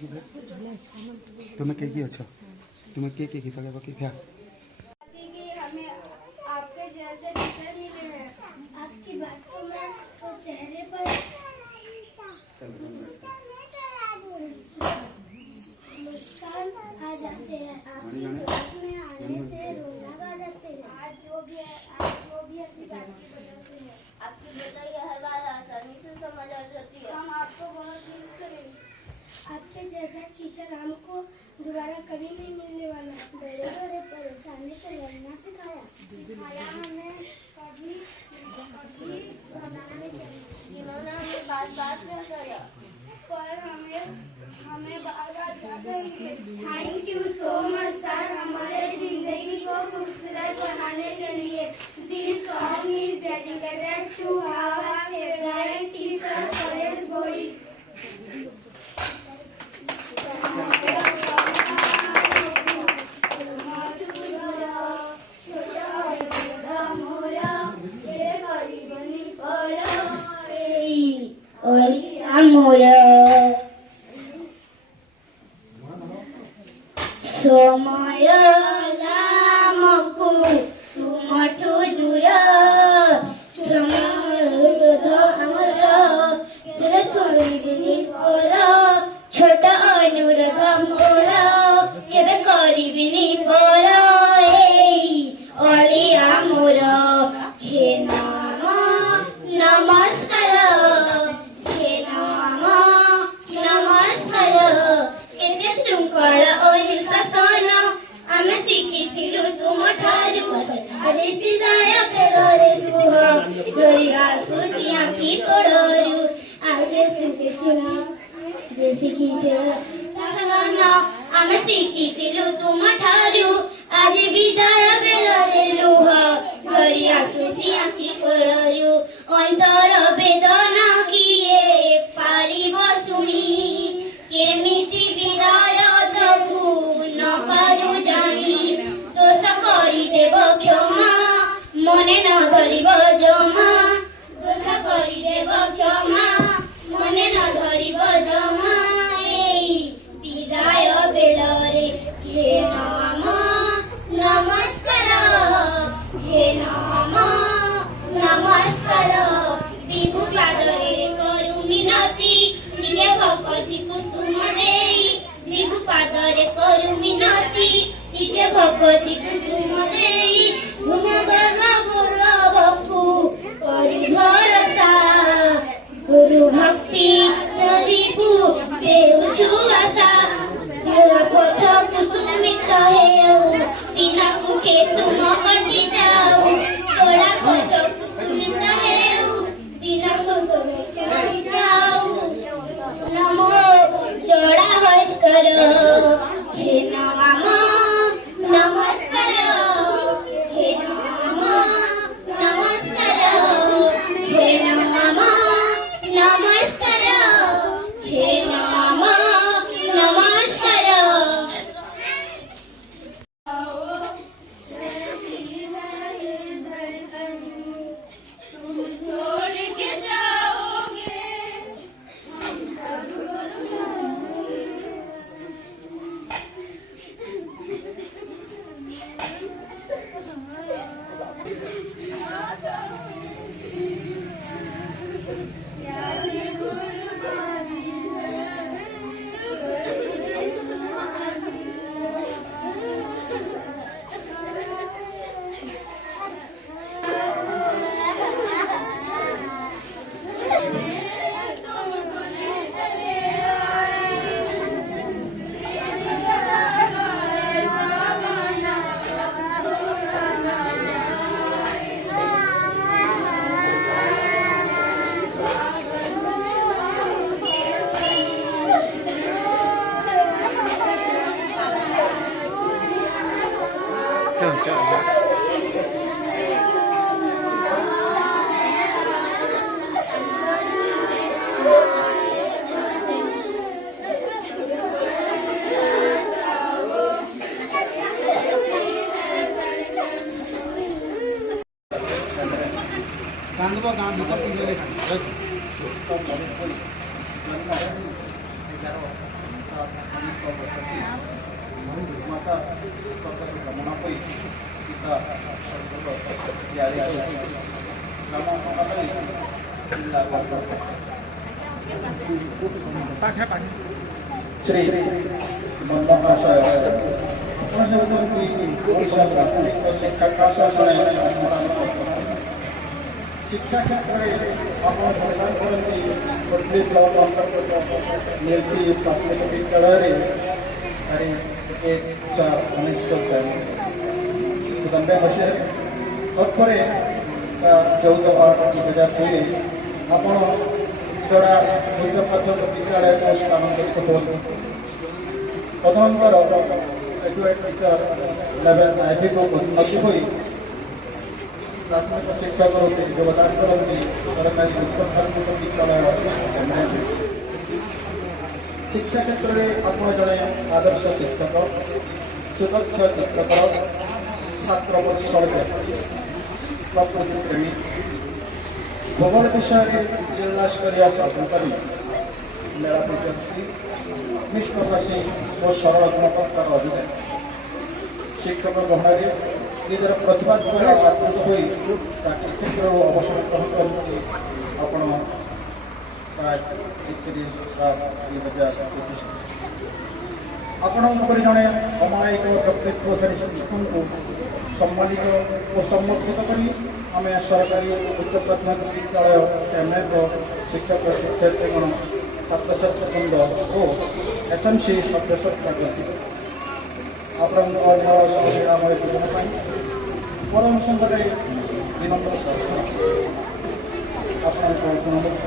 तुम्हें के अच्छा तुम्हें के पकड़ पकड़ क्या हमें आपके जैसे टीचर मिले हैं। आपकी बात को मैं तो चेहरे पर मुस्कान आ जाते हैं। आपकी क्लास में आने से रौनक आ जाते हैं। आज जो भी ऐसी बात की वजह से है। आपकी बताइए हर बात आसानी से समझ आ जाती है। हम आपको बहुत मिस करेंगे। आपके जैसा टीचर हमको दोबारा कभी नहीं मिलने वाला। बड़े बड़े परेशानी से लड़ना सिखाया हमें कभी बनाने के लिए। जिन्होंने हमें बात में करा पर हमें बार-बार thank you so much sir, हमारे जिंदगी को खूबसूरत बनाने के लिए। This song is dedicated to our favourite teacher Paresh Goi. সময় নামকু তুমঠু দূর সময় আমার সেটা শুনিবিনি পর ছোট অনুরোধ মোর কেবে করিবিনি পর এই অলিয়া মোর হে নাম নমস্কার হে নাম নমস্কার কেতে শৃঙ্খল অনুଶାସନ ଆମେ ଶିଖିଥିଲୁ ତୁମଠାରୁ ଆଜି ସିଧାୟ ବେଳରେ ସୁହ ଝରି ଆସୁଛି ଆଖି ତୋଡ଼ରୁ ଆଜି ଶିଖିଥିଲୁ ଆମେ ଶିଖିଥିଲୁ ତୁମଠାରୁ ଆଜି ବିଦାୟ ବେଳରେ ଲୁହ ଝରି ଆସୁଛି ଆଖି ତୋଡ଼ରୁ ଅନ୍ତର ବେଦନା କିଏ ପାରିବ ଶୁଣି କେମିତି ବିଦାୟ ଦବୁ ନ ପାରୁ ଜାଣି ଦୋଷ କରିଦେବ କ୍ଷମା ମନେ ନ ଧରିବ ଜମା ଦୋଷ କରିଦେବ କ୍ଷମା ମନେ ନ ଧରିବ ଜମା ଏଇ ବିଦାୟ ବେଳରେ ହେ ନାମ ନମସ୍କାର ହେ ନାମ ନମସ୍କାର ବିଭୁ ପାଦରେ କରୁ ମିନତି ଟିକେ ଭକତିକୁ ତୁମ ଦେଇ ବିଭୁ ପାଦରେ କରୁ ମିନତି ଟିକେ ଭକତିକୁ ତୁମ ଦେଇ ଭୂମ ଗର୍ଭ ଗୌରବକୁ କରି ଭରସା ଗୁରୁ ଭକ୍ତି ନଦୀକୁ ଦେଉଛୁ ଆଶା ଚୋର ପଥ କୁସୁମିତ ହେଉ ଦିନ ସୁଖେ ତୁମ କଟି ଯାଉ ତୋଳା ପଥ କୁସୁମିତ ହେଉ ଦିନ ସୁଖେ କଟି ଯାଉ নমো জোড়া হস্কর হে নাম নমস্কার হে নাম নমস্কার হে নাম নমস্কার হে নাম নমস্কার तुम छोड़ के जाओगे गांधवा गांधी का तीन माता कामना करी पिता श्री महाशय प्राथमिक शिक्षा शिक्षा क्षेत्र में आप प्रदान करती गोटे ब्लक अंतर्गत मिलती प्राथमिक विद्यालय 1994 मसीह तत्पर 14/8/2002 आप जोड़ा उच्च प्राथमिक विद्यालय को स्थानांतरित हुए प्रथमकर ग्रेजुएट टीचर लेवल आईबी को उन्नति हुई प्राथमिक शिक्षा करते योगदान करती सरकारी उच्च प्राथमिक विद्यालय शिक्षा क्षेत्र में आप जड़े आदर्श शिक्षक सुदक्ष चित्रकर छात्र वत्सल व्यक्ति प्रकृति प्रेमी भूगोल विषय में जिला स्तरीय प्रश्नकारी मेला प्रशस्ति मिष्टभाषी और सरल गुणवत्तार अधिकारी शिक्षक गहन निजर प्रतिभा द्वारा आप्लुत हो चाकरी क्षेत्र अवसर ग्रहण करते आपण 31/7/2021 आपण जड़े अमायिक व्यक्तित्वधारी शिक्षकों को सम्मानित और सम्बर्धित कर आम सरकारी उच्च प्राथमिक विद्यालय एमएल शिक्षक शिक्षयित्रीगण छात्र छात्रवृंद और एसएमसी सभ्य सत्ता करती आपण योजना परम संकटे विनम्र आपण गुणमुख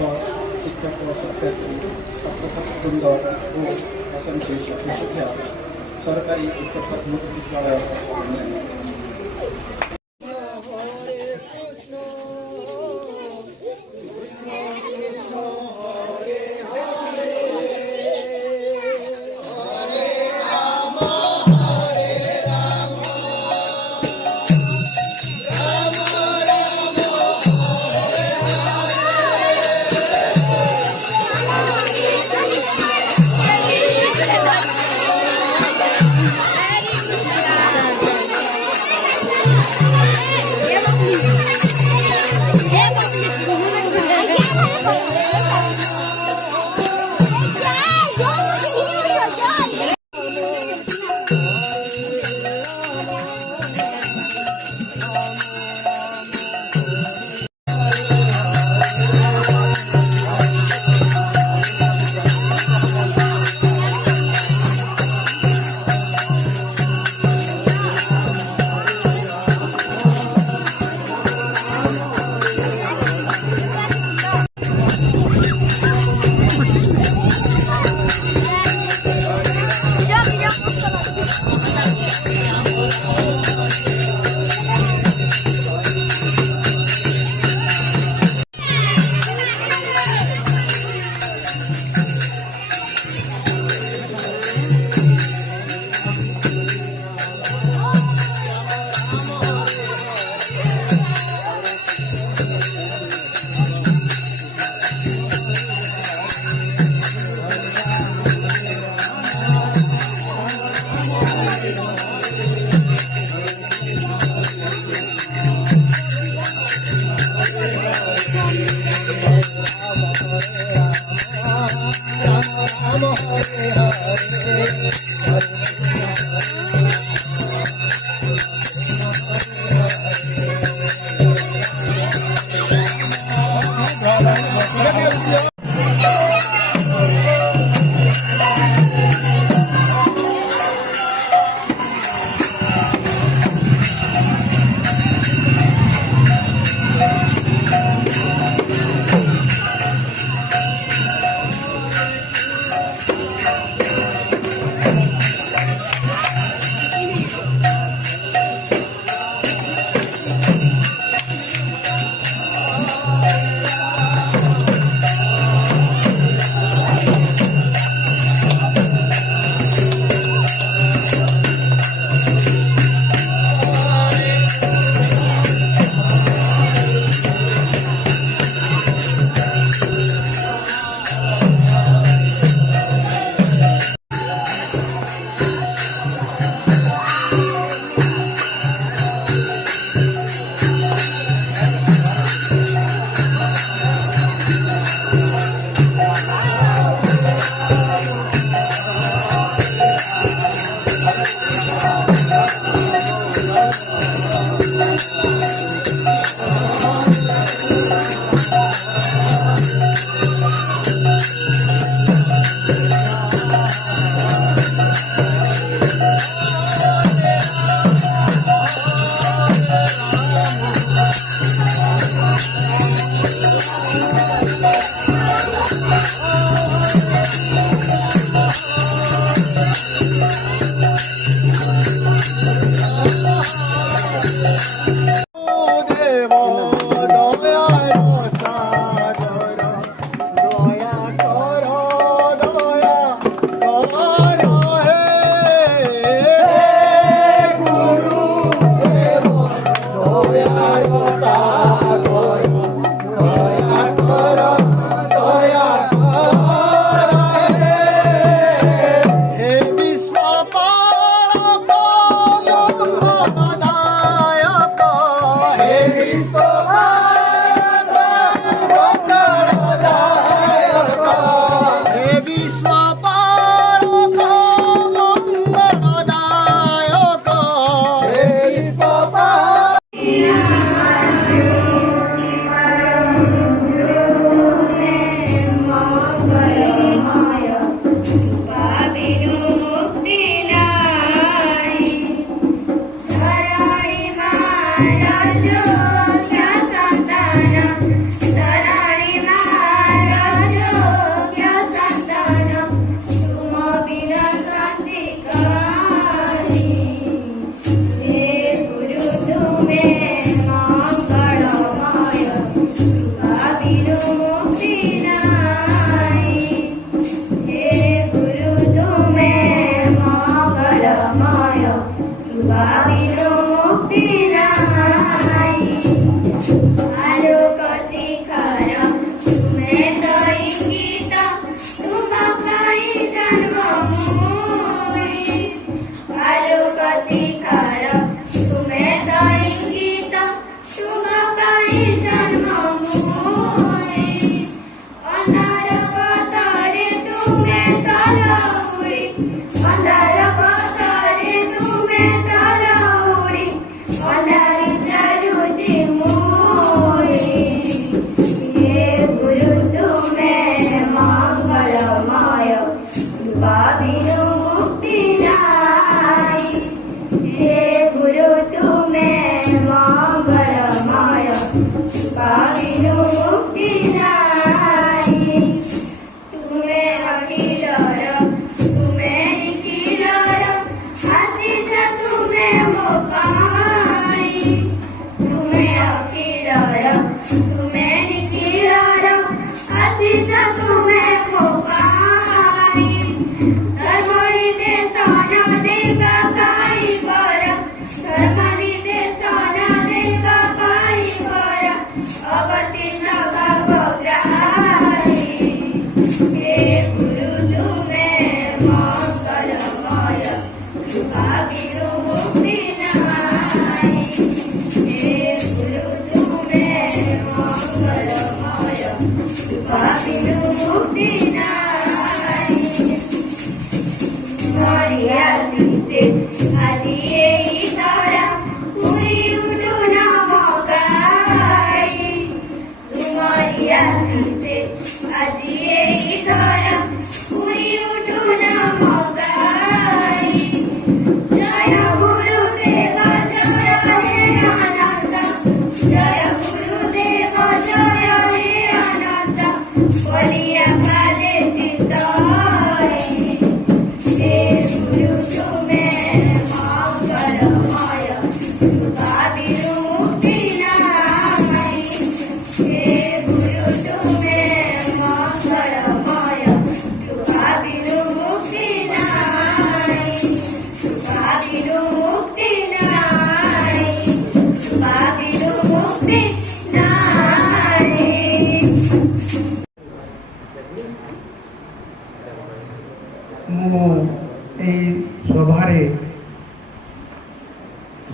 शिक्षक शिक्षयित्री छात्र छात्रवृंद और एसएमसी सभ्य सत्ता सरकारी उच्च प्राथमिक विद्यालय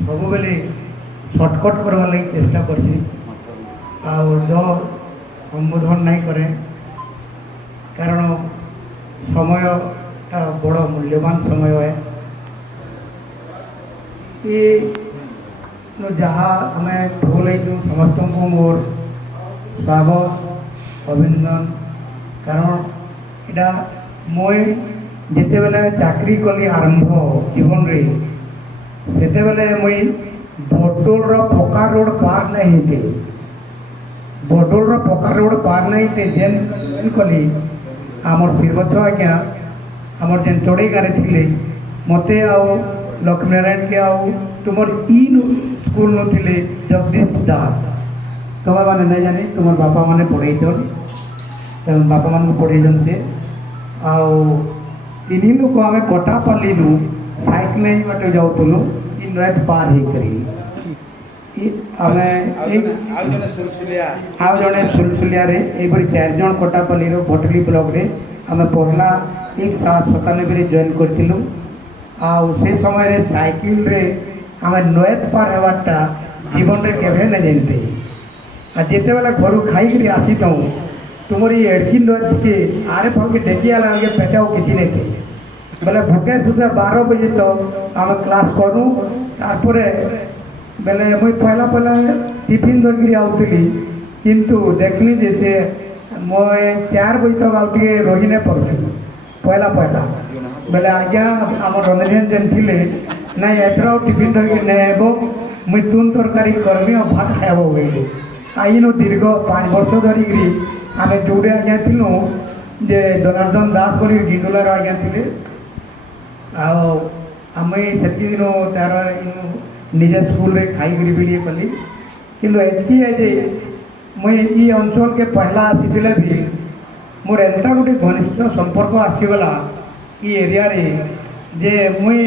ସବୁବେଳେ ସର୍ଟକଟ୍ କରବାର୍ ଲାଗି ଚେଷ୍ଟା করছি ଆଉ সম্বোধন নাই করে কারণ সময়টা বড় মূল্যবান সময় হয় যাহা আমি ভুল হয়েছু সমস্ত মোর স্বাগত অভিনন্দন কারণ এটা মই যেতবেলে চাকরি কলি আরম্ভ জীবনরে সেতবেলে মুই বটোলর পকা রোড পার নাই হইতে বটোলর পকা রোড পার নাই হইতে যেন কলি আমার শিবচ্ছ আজ্ঞা আমার যেন চড়াই গাড়ি ଥିଲେ মতে আও লক্ষ্মীনারায়ণ কে আও তোমার স্কুল নুଥିଲେ জগদীশ দাস তোমার মানে নাই জানি তোমার বাপা মানে পড়াইছন বাপা মানে পড়াইছন সে আও ତିନି ଲୋକ ଆମେ କଟାପଲ୍ଲୀରୁ ସାଇକେଲ ବାଟେ ଯାଉଥିଲୁ ଇ ନଈ ପାର ହେଇକରି ଆମେ ଆଉ ଜଣେ ସୁଲସୁଲିଆ ଆଉ ଜଣେ ସୁଲସୁଲିଆରେ ଏହିପରି 4 ଜଣ କଟାପଲ୍ଲୀର ଭଟଲି ବ୍ଲକରେ ଆମେ ପହିଲା 197ରେ ଜଏନ୍ କରିଥିଲୁ। ଆଉ ସେ ସମୟରେ ସାଇକେଲରେ ଆମେ ନଏତ ପାର ହେବାରଟା ଜୀବନରେ କେବେ ନାଇଁ ଜାଣିତେ। আর যেତେবেলে ঘরু খাইকি আসিথাଉ ତୁମର ଇ ଏଡ଼କି ନଏତକେ ଆରେ ଫଳକେ ଡେକି ଆଲା ଆগে ପେଟ ଆଉ କିଛି ନାଇଁ ଥାଏ ବେଲେ ଭୋକେ ସୁଦ୍ଧା 12 ବଜେ ତ ଆମେ କ୍ଲାସ୍ କରୁ। ତାরপরে ବେଲେ ମୁଇଁ ପହିଲା ଟିଫିନ୍ ଧରିକିରି ଆଉଥିଲି କିନ୍ତୁ ଦେଖିଲି ଯେ ସେ ମୁଇଁ 4 ବଜେ ତକ ଆଉ ଟିକେ ରହି ନାଇଁ ପାରୁଥିଲି ପହିଲା ବେଲେ ଆଜ୍ଞା ଆମର ରଞ୍ଜନ ଯେନ୍ ଥିଲେ ନାଇଁ ଏଥର ଆଉ ଟିଫିନ୍ ଧରିକି ନାଇଁ ହେବ ମୁଇଁ ତୁନ୍ ତରକାରୀ କରମି ଆଉ ଭାତ ଖାଇବ ବୋଇଲି। ଆଇନୁ ଦୀର୍ଘ 5 ବର୍ଷ ଧରିକିରି ଆମେ ଯୋଉଠି ଆଜ୍ଞା ଥିଲୁ ଯେ ଜନାର୍ଦ୍ଦନ ଦାସ ବୋଲି ଗିଣ୍ଡୁଲାର ଆଜ୍ଞା ଥିଲେ। ଆଉ ଆମେ ସେତିକିଦିନ ତାର ନିଜ ସ୍କୁଲରେ ଖାଇକିରି ବି ଇଏ କଲି। କିନ୍ତୁ ଏତ୍କି ଯେ ମୁଇଁ ଇ ଅଞ୍ଚଳକେ ପହିଲା ଆସିଥିଲେ ବି ମୋର ଏନ୍ତା ଗୋଟେ ଘନିଷ୍ଠ ସମ୍ପର୍କ ଆସିଗଲା ଇ ଏରିଆରେ ଯେ ମୁଇଁ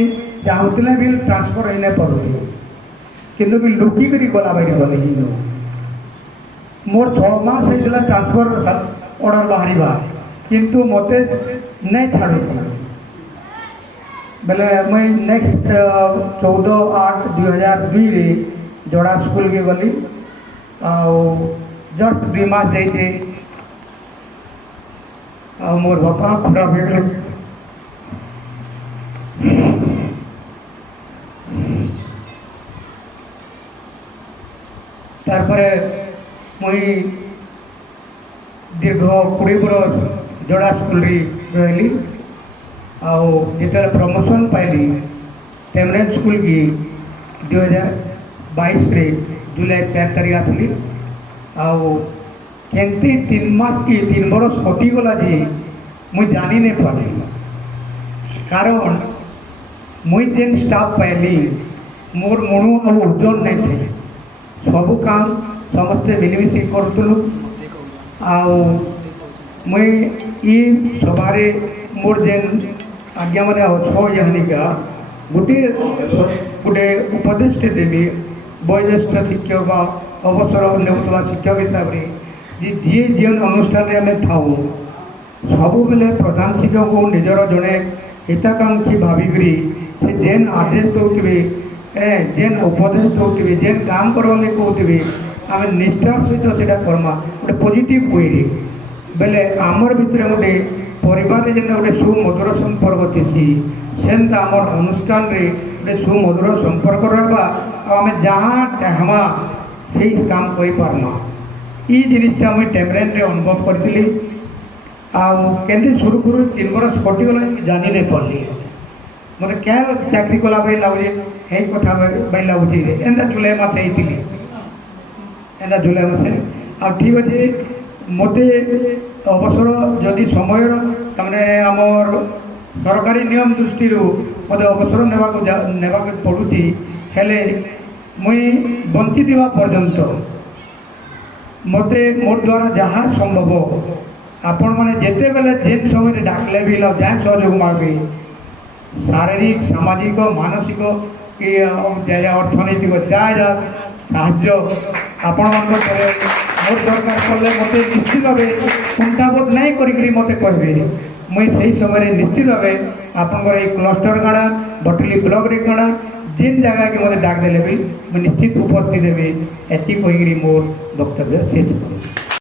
ଚାହୁଁଥିଲେ ବି ଟ୍ରାନ୍ସଫର ହେଇ ନାଇଁ ପାରୁଥିଲି କିନ୍ତୁ ବି ଲୁକିକରି ଗଲା ବାରି ଗଲି। କିନ୍ତୁ मोर 6 मास होता ट्रांसफर ऑर्डर बाहर किंतु मते नहीं छाड़ू बेले मुई नेक्स्ट 14/8/2002 रे जोड़ा स्कूल के गली जस्ट 2 मास जाइए मोर बापा खराब हो गए। तारपरे मुई दीर्घ 20 बरस जोड़ा स्कूल रही जिते प्रमोशन पाइली टेमरेंट स्कूल की 2022 रे जुलाई 4 तारीख आसली केमती 3 मास की 3 बरस कटिगला जे मुई जानी नहीं पाली कारण मुई जेन स्टाफ पाइली मोर मनु और ओजन नहीं थे सबू काम समस्ते मिलमिशि करूँ। मुई ई सभारे मोर जेन आज्ञा मैंने अच्छानिका गोटे गोटे उपदेश देवी वयोज्येष्ठ शिक्षक अवसर नेउथुवा शिक्षक हिसाब से जी जेन अनुष्ठान आम था सब बेले प्रधान शिक्षक को निजर जड़े हिताकांक्षी भाविकी से जेन आदेश दौथे जेन उपदेश दौथे जेन काम करने कहते आम निष्ठार सहित से करमा गोटे पॉजिटिव वे बेले आमर भितर गोटे परिवार जेन गोटे सुमधुर संपर्क थी सेमता आमर अनुष्ठान रे गोटे सुमधुर संपर्क रहा आम जहाँ चाहमा से काम कर पार्मा ये जिनिसटा मुझे टेमरेंट रे अनुभव करी आमती सुरुखुरु 3 बरस कटिगला जानी नहीं पार्ली मत क्या चाकरी कला भाई लगुचे यही कथा भाई लगुचे एंता जुलाई मास एंता जुलाई मासे ठीक अच्छे मत अवसर जदि समय तमें आमर सरकारी नियम दृष्टि मत अवसर नेबा पड़ुची हेले मुई बंची दिवा पर्यंत मत मोर द्वारा जहाँ संभव आपण मैंने जिते बेले जेन समय डाकले भी जहाँ सहयोग मांगे शारीरिक सामाजिक मानसिक कि अर्थनैतिक जहाँ साहाय्य आपण मोर दरकार कले मत निश्चित भाव कुंठाबोध नहीं करी मत कहे मुई से समय निश्चित भाव आपंकर ये क्लस्टर गाड़ा भटली ब्लॉक रे गाड़ा जेन जगह के मत डाक देले भी मुझे निश्चित उपस्थित देवी एति कहीकि मोर वक्तव्य शेष करूँ।